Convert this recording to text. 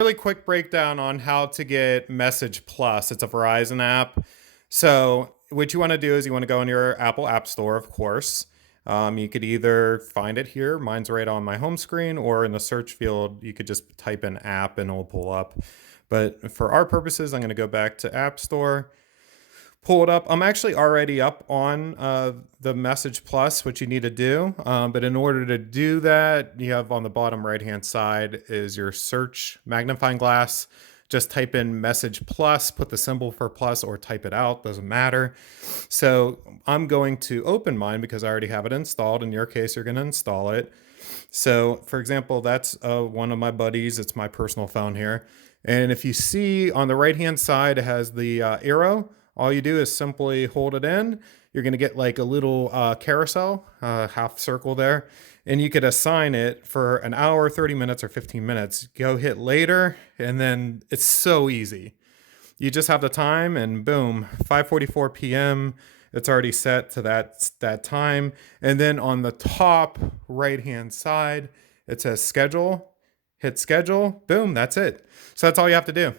Really quick breakdown on how to get Message Plus. It's a Verizon app. So, what you want to do is you want to go in your Apple App Store, of course. You could either find it here, mine's right on my home screen, or in the search field, you could just type in app and it'll pull up. But for our purposes, I'm going to go back to App Store, pull it up. I'm actually already up on the Message Plus, what you need to do. But in order to do that, you have on the bottom right hand side is your search magnifying glass. Just type in Message Plus, put the symbol for plus, or type it out, doesn't matter. So I'm going to open mine because I already have it installed. In your case, you're going to install it. So, for example, that's one of my buddies. It's my personal phone here. And if you see on the right hand side, it has the arrow. All you do is simply hold it in. You're going to get like a little carousel, half circle there. And you could assign it for an hour, 30 minutes, or 15 minutes. Go hit later, and then it's so easy. You just have the time, and boom, 5:44 p.m. It's already set to that time. And then on the top right hand side, it says schedule. Hit schedule. Boom, that's it. So that's all you have to do.